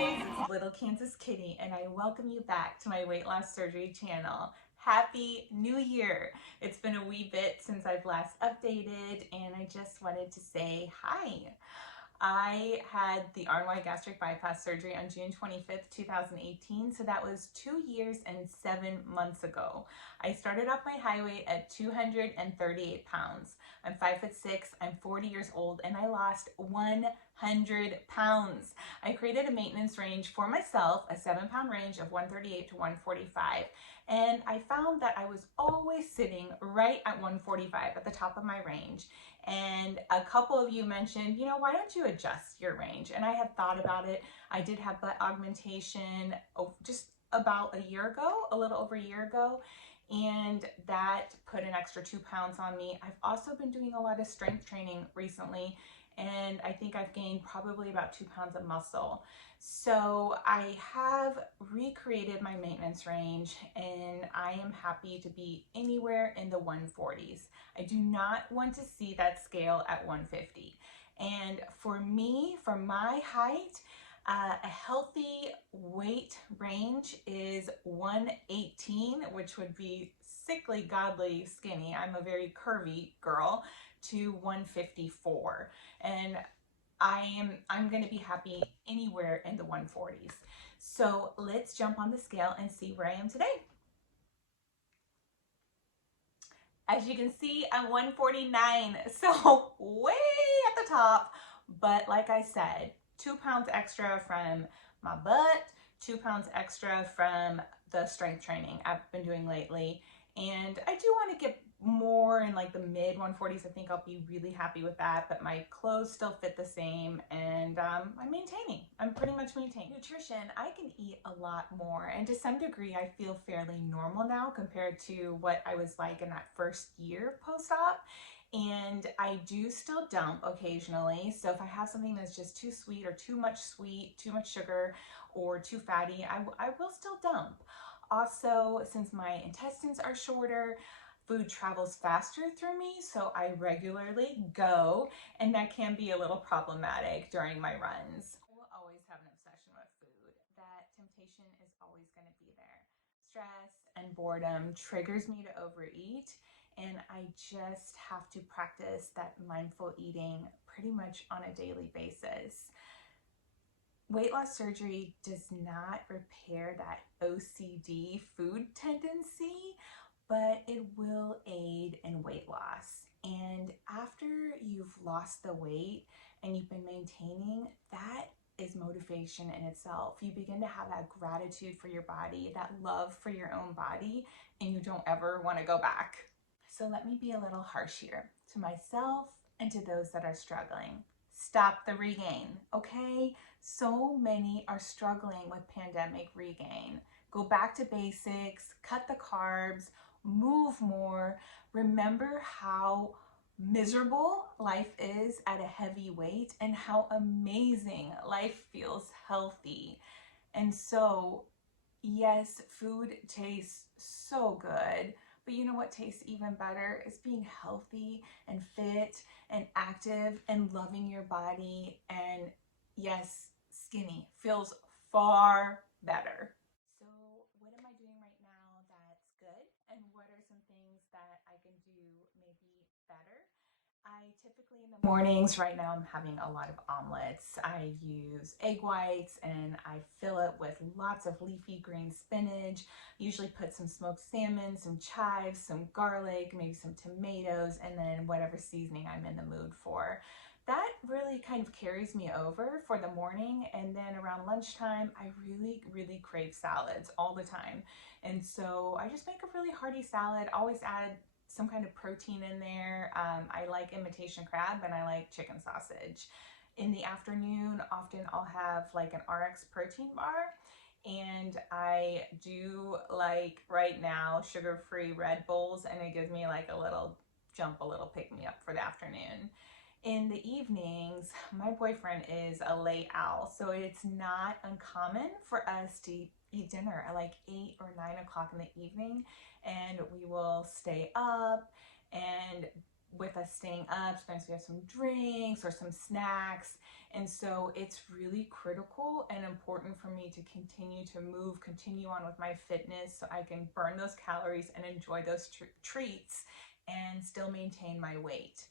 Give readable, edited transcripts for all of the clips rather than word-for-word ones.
guys, it's Little Kansas Kitty, and I welcome you back to my weight loss surgery channel. Happy New Year! It's been a wee bit since I've last updated, and I just wanted to say hi. I had the Arnwide gastric bypass surgery on June 25th, 2018, so that was 2 years and 7 months ago. I started off my high weight at 238 pounds. I'm 5'6", I'm 40 years old, and I lost 100 pounds. I created a maintenance range for myself, a 7-pound range of 138 to 145, and I found that I was always sitting right at 145 at the top of my range. And a couple of you mentioned, why don't you adjust your range? And I had thought about it. I did have butt augmentation just about a year ago, a little over a year ago, and that put an extra 2 pounds on me. I've also been doing a lot of strength training recently, and I think I've gained probably about 2 pounds of muscle. So I have recreated my maintenance range, and I am happy to be anywhere in the 140s. I do not want to see that scale at 150. And for me, for my height, a healthy weight range is 118, which would be sickly, godly skinny. I'm a very curvy girl, to 154. And I'm going to be happy anywhere in the 140s. So let's jump on the scale and see where I am today. As you can see, I'm 149, so way at the top. But like I said, 2 pounds extra from my butt, 2 pounds extra from the strength training I've been doing lately. And I do want to get more in like the mid 140s. I think I'll be really happy with that, but my clothes still fit the same, and I'm maintaining. I'm pretty much maintaining. Nutrition, I can eat a lot more, and to some degree I feel fairly normal now compared to what I was like in that first year post-op. And I do still dump occasionally. So if I have something that's just too sweet or too much sweet, too much sugar, or too fatty, I will still dump. Also, since my intestines are shorter, food travels faster through me, so I regularly go, and that can be a little problematic during my runs. I will always have an obsession with food. That temptation is always going to be there. Stress and boredom triggers me to overeat, and I just have to practice that mindful eating pretty much on a daily basis. Weight loss surgery does not repair that OCD food tendency, but it will aid in weight loss. And after you've lost the weight and you've been maintaining, that is motivation in itself. You begin to have that gratitude for your body, that love for your own body, and you don't ever want to go back. So let me be a little harsh here to myself and to those that are struggling. Stop the regain, okay? So many are struggling with pandemic regain. Go back to basics, cut the carbs, move more. Remember how miserable life is at a heavy weight and how amazing life feels healthy. And so, yes, food tastes so good, but you know what tastes even better is being healthy and fit and active and loving your body. And yes, skinny feels far better. So what am I doing right now that's good? And what are some things that I can do maybe better? I typically in the mornings, right now I'm having a lot of omelets. I use egg whites and I fill it with lots of leafy green spinach. Usually put some smoked salmon, some chives, some garlic, maybe some tomatoes, and then whatever seasoning I'm in the mood for. That really kind of carries me over for the morning, and then around lunchtime I really crave salads all the time. And so I just make a really hearty salad, always add some kind of protein in there. I like imitation crab and I like chicken sausage. In the afternoon, often I'll have like an RX protein bar, and I do like right now sugar-free Red Bulls, and it gives me like a little jump, a little pick me up for the afternoon. In the evenings, my boyfriend is a late owl, so it's not uncommon for us to eat dinner at like 8 or 9 o'clock in the evening, and we will stay up and with us staying up. Sometimes we have some drinks or some snacks. And so it's really critical and important for me to continue to move, continue on with my fitness so I can burn those calories and enjoy those treats and still maintain my weight.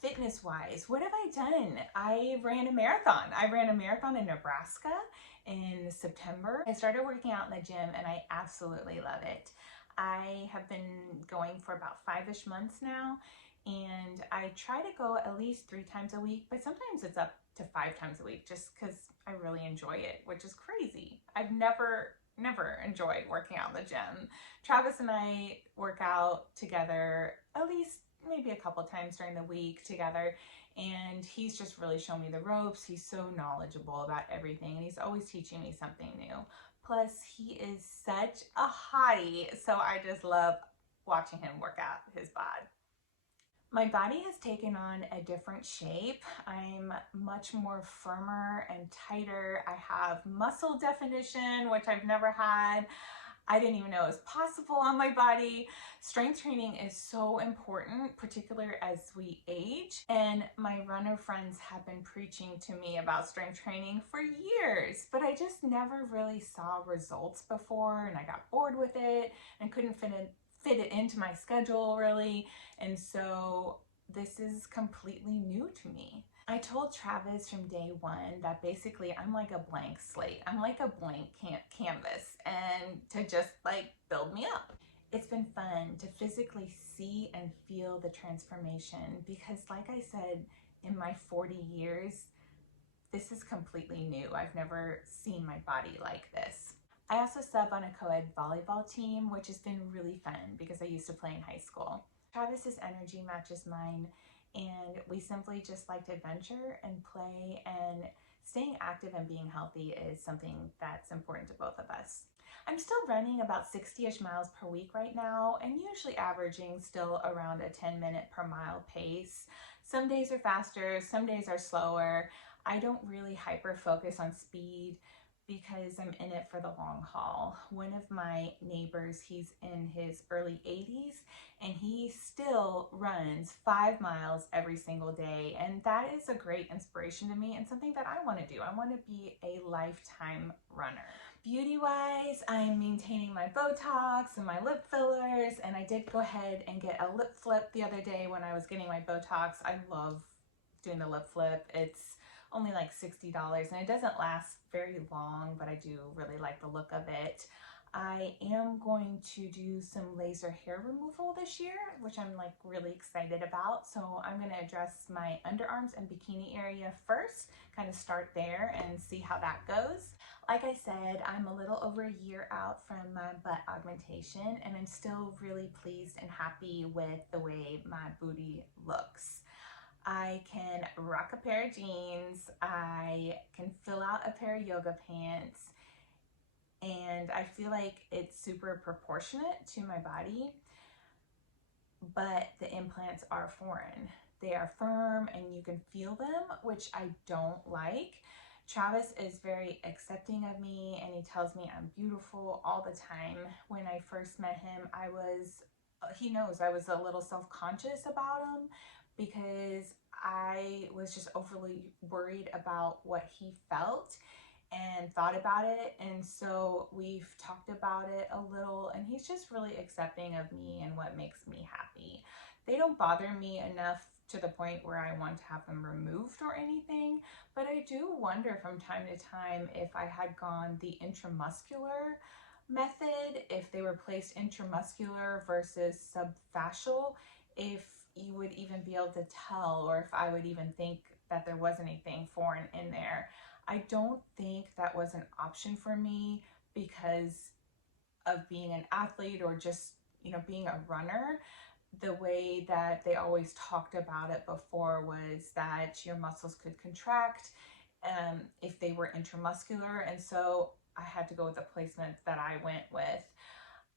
Fitness wise, what have I done? I ran a marathon. I ran a marathon in Nebraska in September. I started working out in the gym and I absolutely love it. I have been going for about 5-ish months now, and I try to go at least 3 times a week, but sometimes it's up to 5 times a week just because I really enjoy it, which is crazy. I've never enjoyed working out in the gym. Travis and I work out together at least maybe a couple times during the week together, and he's just really shown me the ropes. He's so knowledgeable about everything, and he's always teaching me something new. Plus, he is such a hottie, so I just love watching him work out his bod. My body has taken on a different shape. I'm much more firmer and tighter. I have muscle definition, which I've never had. I didn't even know it was possible on my body. Strength training is so important, particularly as we age. And my runner friends have been preaching to me about strength training for years, but I just never really saw results before, and I got bored with it and couldn't fit it into my schedule really. And so this is completely new to me. I told Travis from day one that basically I'm like a blank slate. I'm like a blank canvas, and to just like build me up. It's been fun to physically see and feel the transformation because, like I said, in my 40 years, this is completely new. I've never seen my body like this. I also sub on a co-ed volleyball team, which has been really fun because I used to play in high school. Travis's energy matches mine, and we simply just like to adventure and play, and staying active and being healthy is something that's important to both of us. I'm still running about 60-ish miles per week right now, and usually averaging still around a 10-minute per mile pace. Some days are faster, some days are slower. I don't really hyper focus on speed because I'm in it for the long haul. One of my neighbors, he's in his early 80s, and he still runs 5 miles every single day. And that is a great inspiration to me and something that I want to do. I want to be a lifetime runner. Beauty-wise, I'm maintaining my Botox and my lip fillers, and I did go ahead and get a lip flip the other day when I was getting my Botox. I love doing the lip flip. It's only like $60 and it doesn't last very long, but I do really like the look of it. I am going to do some laser hair removal this year, which I'm like really excited about. So I'm going to address my underarms and bikini area first, kind of start there and see how that goes. Like I said, I'm a little over a year out from my butt augmentation, and I'm still really pleased and happy with the way my booty looks. I can rock a pair of jeans, I can fill out a pair of yoga pants, and I feel like it's super proportionate to my body, but the implants are foreign. They are firm and you can feel them, which I don't like. Travis is very accepting of me and he tells me I'm beautiful all the time. When I first met him, he knows I was a little self-conscious about him because I was just overly worried about what he felt and thought about it. And so we've talked about it a little, and he's just really accepting of me and what makes me happy. They don't bother me enough to the point where I want to have them removed or anything, but I do wonder from time to time if I had gone the intramuscular method, if they were placed intramuscular versus subfascial, if you would even be able to tell, or if I would even think that there was anything foreign in there. I don't think that was an option for me because of being an athlete or just, being a runner. The way that they always talked about it before was that your muscles could contract if they were intramuscular. And so I had to go with the placement that I went with.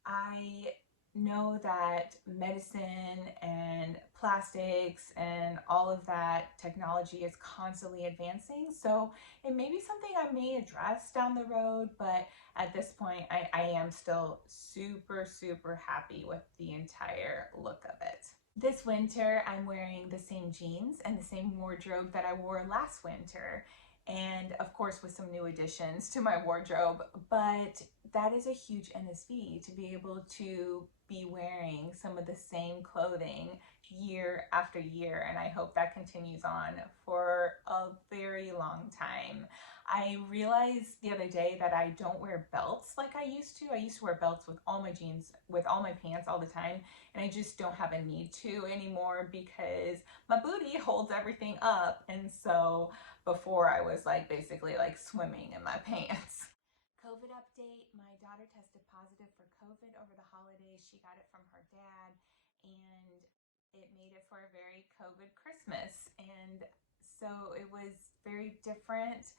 I know that medicine and plastics and all of that technology is constantly advancing, so it may be something I may address down the road, but at this point I am still super happy with the entire look of it. This winter, I'm wearing the same jeans and the same wardrobe that I wore last winter. And of course, with some new additions to my wardrobe. But that is a huge NSV to be able to be wearing some of the same clothing year after year. And I hope that continues on for a very long time. I realized the other day that I don't wear belts like I used to. I used to wear belts with all my jeans, with all my pants all the time, and I just don't have a need to anymore because my booty holds everything up. And so before I was like basically like swimming in my pants. COVID update, my daughter tested positive for COVID over the holidays. She got it from her dad, and it made it for a very COVID Christmas. And so it was very different.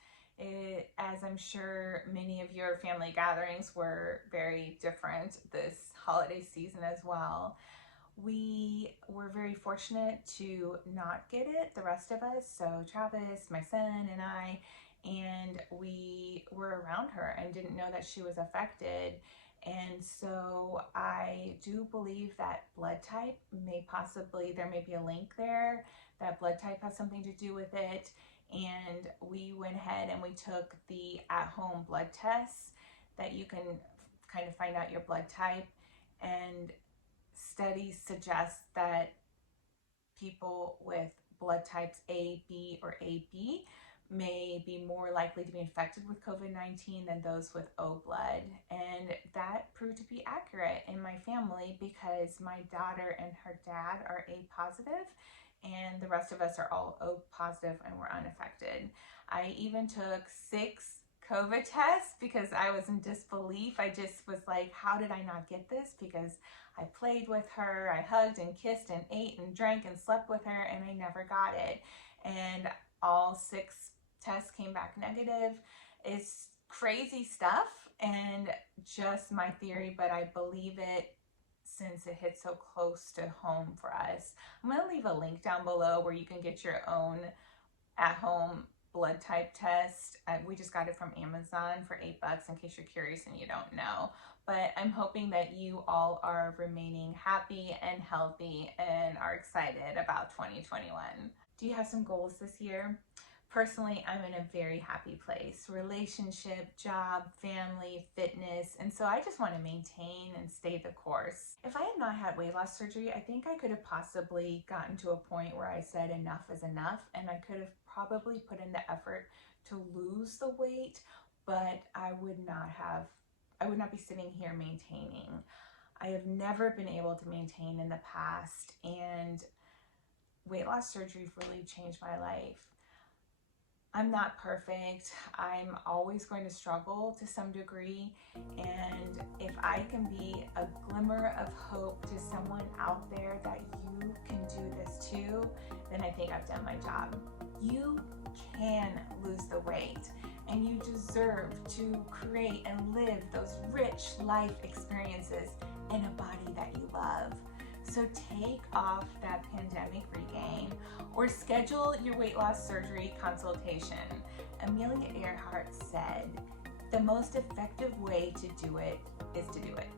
As I'm sure many of your family gatherings were very different this holiday season as well. We were very fortunate to not get it, the rest of us. So Travis, my son, and I, and we were around her and didn't know that she was affected. And so I do believe that blood type may possibly, there may be a link there, that blood type has something to do with it. And we went ahead and we took the at-home blood tests that you can kind of find out your blood type. And studies suggest that people with blood types A, B, or AB may be more likely to be infected with COVID-19 than those with O blood. And that proved to be accurate in my family because my daughter and her dad are A positive, and the rest of us are all O positive and we're unaffected. I even took 6 COVID tests because I was in disbelief. I just was like, how did I not get this? Because I played with her, I hugged and kissed and ate and drank and slept with her, and I never got it. And all 6 tests came back negative. It's crazy stuff and just my theory, but I believe it since it hits so close to home for us. I'm going to leave a link down below where you can get your own at-home blood type test. We just got it from Amazon for $8 in case you're curious and you don't know. But I'm hoping that you all are remaining happy and healthy and are excited about 2021. Do you have some goals this year? Personally, I'm in a very happy place. Relationship, job, family, fitness, and so I just want to maintain and stay the course. If I had not had weight loss surgery, I think I could have possibly gotten to a point where I said enough is enough, and I could have probably put in the effort to lose the weight, but I would not be sitting here maintaining. I have never been able to maintain in the past, and weight loss surgery really changed my life. I'm not perfect. I'm always going to struggle to some degree. And if I can be a glimmer of hope to someone out there that you can do this too, then I think I've done my job. You can lose the weight, and you deserve to create and live those rich life experiences in a body that you love. So take off that pandemic regain or schedule your weight loss surgery consultation. Amelia Earhart said, "The most effective way to do it is to do it."